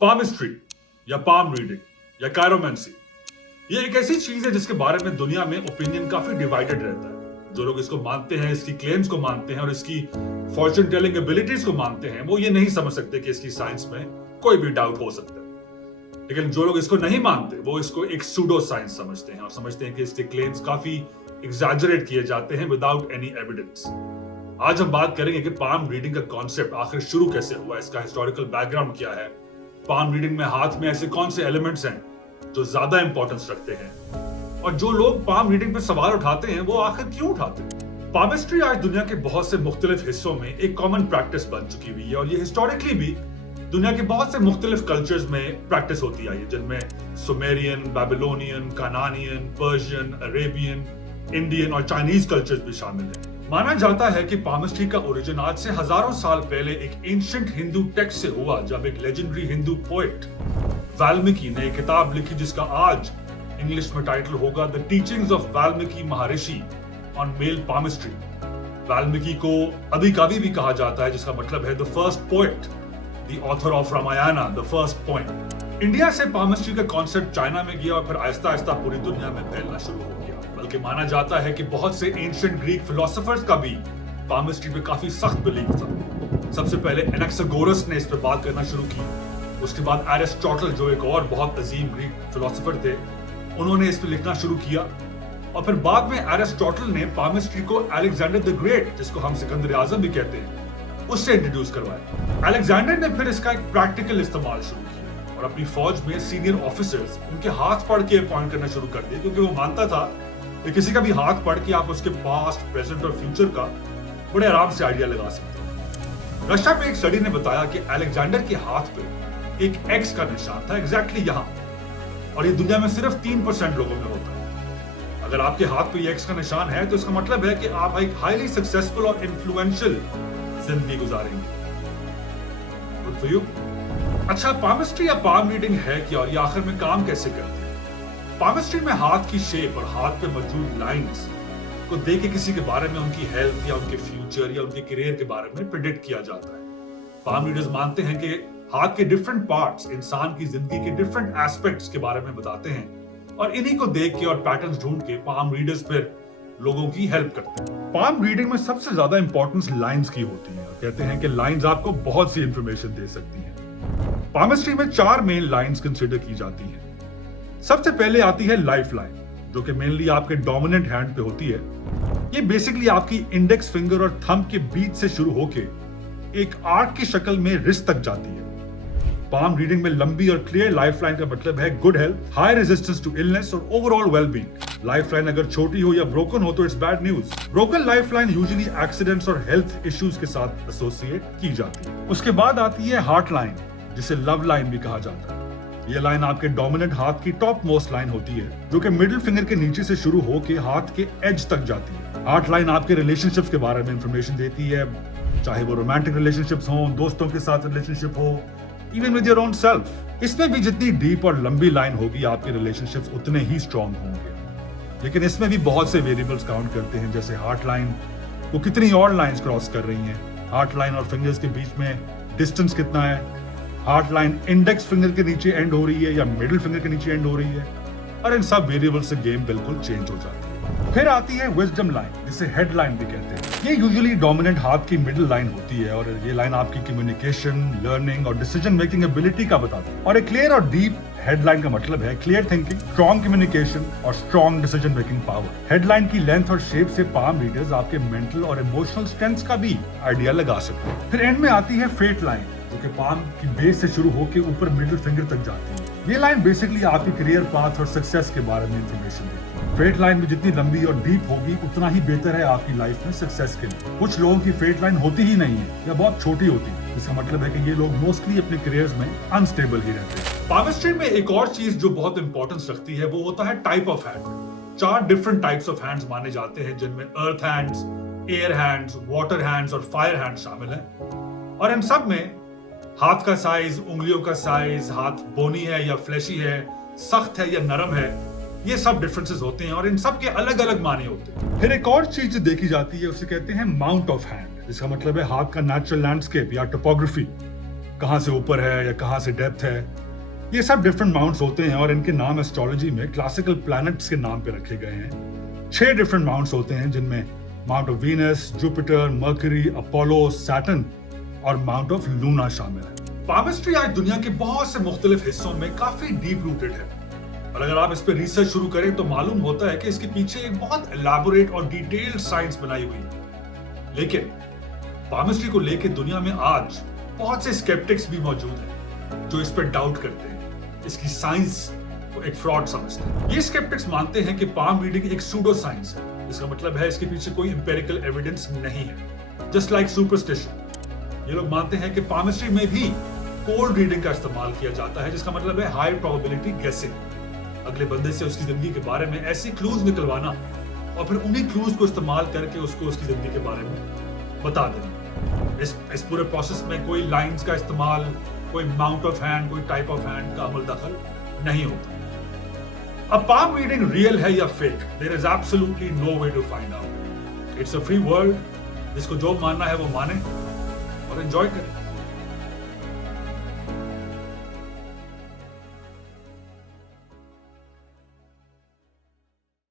Palmistry या palm reading या कायरोमेंसी, ये एक ऐसी चीज है जिसके बारे में दुनिया में ओपिनियन काफी डिवाइडेड रहता है। जो लोग इसको मानते हैं, इसकी क्लेम्स को मानते हैं और इसकी फॉर्चून टेलिंग एबिलिटीज को मानते हैं, वो ये नहीं समझ सकते कि इसकी साइंस में कोई भी डाउट हो सकता है। लेकिन जो लोग इसको नहीं मानते वो इसको एक सूडो साइंस समझते हैं और समझते हैं कि इसके क्लेम्स काफी एग्जैजरेट किए जाते हैं विदाउट एनी एविडेंस। आज हम बात करेंगे कि पाम रीडिंग का कॉन्सेप्ट आखिर शुरू कैसे हुआ, इसका हिस्टोरिकल बैकग्राउंड क्या है, पाम रीडिंग में हाथ में ऐसे कौन से एलिमेंट्स हैं जो ज्यादा इंपॉर्टेंस रखते हैं, और जो लोग पाम रीडिंग पे सवाल उठाते हैं वो आखिर क्यों उठाते हैं। पामिस्ट्री आज दुनिया के बहुत से मुख्तलिफ हिस्सों में एक कॉमन प्रैक्टिस बन चुकी हुई है और ये हिस्टोरिकली भी दुनिया के बहुत से मुख्तलिफ कल्चर्स में प्रैक्टिस होती आई है, जिनमें Sumerian, Babylonian, Canaanian, Persian, Arabian, Indian और चाइनीज कल्चर्स भी शामिल हैं। माना जाता है कि पामिस्ट्री का ओरिजिन आज से हजारों साल पहले एक एंशिएंट हिंदू टेक्स्ट से हुआ, जब एक लेजेंडरी हिंदू पोएट वाल्मीकि ने एक किताब लिखी जिसका आज इंग्लिश में टाइटल होगा the teachings of Valmiki Maharshi on mail palmistry. Valmiki को आदिकवि भी कहा जाता है, जिसका मतलब है the first poet, the author of Ramayan, the first poem. India से पामिस्ट्री का कॉन्सेप्ट चाइना में गया और फिर आहिस्ता आहिस्ता पूरी दुनिया में फैलना शुरू हो गया। बल्कि माना जाता है कि बहुत से एंशिएंट ग्रीक फिलोसोफर्स का भी पामिस्ट्री पे काफी सख्त बिलीफ था। सबसे पहले एनाक्सागोरस ने इस पर बात करना शुरू की, उसके बाद एरिस्टोटल जो एक और बहुत अजीम ग्रीक फिलोसोफर थे, उन्होंने इस पर लिखना शुरू किया। और फिर बाद में एरिस्टोटल ने पामिस्ट्री को अलेक्जेंडर द ग्रेट, जिसको हम सिकंदर आजम भी कहते हैं, उससे इंट्रोड्यूस करवाया। अलेक्जेंडर ने फिर इसका एक प्रैक्टिकल इस्तेमाल शुरू किया और अपनी फौज में सीनियर ऑफिसर्स उनके हाथ पढ़ के अपॉइंट करना शुरू कर दिया, क्योंकि वो मानता था कि किसी का भी हाथ पढ़ के आप उसके पास्ट, प्रेजेंट और फ्यूचर का बड़े आराम से आइडिया लगा सकते हैं। रशिया में एक स्टडी ने बताया कि अलेक्जेंडर के हाथ पे एक एक्स का निशान था, एग्जैक्टली यहां, और ये दुनिया में सिर्फ 3% लोगों में होता है। अगर आपके हाथ पे ये एक्स का निशान है तो इसका मतलब है कि आप एक हाईली सक्सेसफुल और इन्फ्लुएंशियल जिंदगी गुजारेंगे। Good for you. अच्छा, पामिस्ट्री या पाम रीडिंग है क्या और ये आखिर में काम कैसे करती है? पामिस्ट्री में हाथ की शेप और हाथ पे मौजूद लाइंस को देख के किसी के बारे में, उनकी हेल्थ या उनके फ्यूचर या उनके करियर के बारे में प्रेडिक्ट किया जाता है। पाम रीडर्स मानते हैं कि हाथ के डिफरेंट पार्ट्स इंसान की जिंदगी के डिफरेंट एस्पेक्ट्स के बारे में बताते हैं, और इन्हीं को देख के और पैटर्न्स ढूंढ के पाम रीडर्स फिर लोगों की हेल्प करते हैं। पाम रीडिंग में सबसे ज्यादा इंपॉर्टेंस लाइंस की होती है। कहते हैं कि लाइंस आपको बहुत सी इंफॉर्मेशन दे सकती हैं। पामिस्ट्री में 4 मेन लाइंस कंसिडर की जाती हैं। सबसे पहले आती है लाइफ लाइन, जो कि मेनली आपके डोमिनेंट हैंड पे होती है। ये बेसिकली आपकी इंडेक्स फिंगर और थंब के बीच से शुरू होके एक आर्क की शक्ल में रिस्ट तक जाती है। पाम रीडिंग में लंबी और क्लियर लाइफ लाइन का मतलब है good health, high resistance to illness और ओवरऑल वेलबींग। लाइफ लाइन अगर छोटी हो या ब्रोकन हो तो it's bad news. Broken life line usually accidents और हेल्थ इश्यूज के साथ एसोसिएट की जाती है। उसके बाद आती है हार्ट लाइन, जिसे लव लाइन भी कहा जाता है। ये लाइन आपके डोमिनेंट हाथ की टॉप मोस्ट लाइन होती है, जो कि मिडिल फिंगर के नीचे से शुरू होकर हाथ के एज तक जाती है। हार्ट लाइन आपके रिलेशनशिप्स के बारे में इंफॉर्मेशन देती है, चाहे वो रोमांटिक रिलेशनशिप्स हो, दोस्तों के साथ रिलेशनशिप हो, even with your own self. इसमें भी जितनी डीप और लंबी लाइन होगी आपके रिलेशनशिप्स उतने ही स्ट्रॉन्ग होंगे। लेकिन इसमें भी बहुत से वेरिएबल्स काउंट करते हैं, जैसे हार्ट लाइन वो कितनी और लाइंस क्रॉस कर रही हैं, हार्ट लाइन और फिंगर्स के बीच में डिस्टेंस कितना है, हार्ट लाइन इंडेक्स फिंगर के नीचे एंड हो रही है या मिडिल फिंगर के नीचे एंड हो रही है, और इन सब वेरिएबल से गेम बिल्कुल चेंज हो जाती है। फिर आती है विजडम लाइन, जिसे हेड लाइन भी कहते हैं। ये यूजुअली डोमिनेंट हाथ की मिडिल लाइन होती है और ये लाइन आपकी कम्युनिकेशन, लर्निंग और डिसीजन मेकिंग एबिलिटी का बताती है। और एक क्लियर और डीप हेडलाइन का मतलब है क्लियर थिंकिंग, स्ट्रॉन्ग कम्युनिकेशन और strong decision making power. Headline की लेंथ और शेप से पाम रीडर्स आपके मेंटल और इमोशनल स्ट्रेंथ का भी आइडिया लगा सकते हैं। फिर एंड में आती है फेट लाइन, जो कि पाम की बेस से शुरू होकर ऊपर मिडिल फिंगर तक जाती है। ये लाइन बेसिकली आपकी करियर पाथ और सक्सेस के बारे में इंफॉर्मेशन देती है। फेट लाइन में जितनी लंबी और डीप होगी उतना ही बेहतर है आपकी लाइफ में सक्सेस के लिए। कुछ लोगों की फेट लाइन होती ही नहीं है या बहुत छोटी होती है, इसका मतलब है कि ये लोग मोस्टली अपने करियर्स में अनस्टेबल ही रहते हैं। पामिस्ट्री में एक और चीज जो बहुत इंपॉर्टेंस रखती है वो होता है type of hand. 4 different types of hands माने जाते हैं, जिनमें earth hands, air hands, water hands और फायर हैंड्स शामिल हैं। और इन सब में हाथ का साइज, उंगलियों का साइज, हाथ बोनी है या फ्लैशी है, सख्त है या नरम है, ये सब डिफरेंसेस होते हैं और इन सब के अलग अलग माने होते हैं। फिर एक और चीज जो देखी जाती है उसे कहते हैं माउंट ऑफ हैंड, जिसका मतलब है हाथ का नेचुरल लैंडस्केप या टोपोग्राफी। कहाँ से ऊपर है या कहाँ से डेप्थ है। ये सब डिफरेंट माउंट्स होते हैं और इनके नाम एस्ट्रोलॉजी में क्लासिकल प्लैनेट्स के नाम पे रखे गए हैं। 6 डिफरेंट माउंट्स होते हैं जिनमें mount of Venus, Jupiter, mercury, Apollo, Saturn और माउंट ऑफ लूना शामिल है। पामिस्ट्री आज दुनिया के बहुत से मुख्तलिफ हिस्सों में काफी डीप रूटेड है और अगर आप इस पर रिसर्च शुरू करें तो मालूम होता है कि इसके पीछे एक बहुत एलैबोरेट और डिटेल्ड साइंस बनाई हुई है। लेकिन पामिस्ट्री को लेकर दुनिया में आज बहुत से स्केप्टिक्स भी मौजूद हैं जो इस पर डाउट करते हैं, इसकी साइंस को एक फ्रॉड समझते हैं। ये स्केप्टिक्स मानते हैं कि पाम रीडिंग एक सूडो साइंस है, इसका मतलब है इसके पीछे कोई एम्पिरिकल एविडेंस नहीं है, जस्ट लाइक सुपरस्टिशन। ये लोग मानते हैं कि पामिस्ट्री में भी कोल्ड रीडिंग का इस्तेमाल किया जाता है, जिसका मतलब है हाई प्रोबेबिलिटी गेसिंग, अगले बंदे से उसकी जिंदगी के बारे में ऐसे क्लूज निकलवाना और फिर उन्हीं क्लूज को इस्तेमाल करके उसको उसकी जिंदगी के बारे में बता देना। इस पूरे प्रोसेस में कोई लाइंस का इस्तेमाल, कोई माउंट ऑफ हैंड, कोई टाइप ऑफ हैंड का अमल दखल नहीं होता। अब पाम रीडिंग रियल है या fake, there is absolutely no way to find out. It's a free world, जिसको जो मानना है वो माने और एंजॉय करें।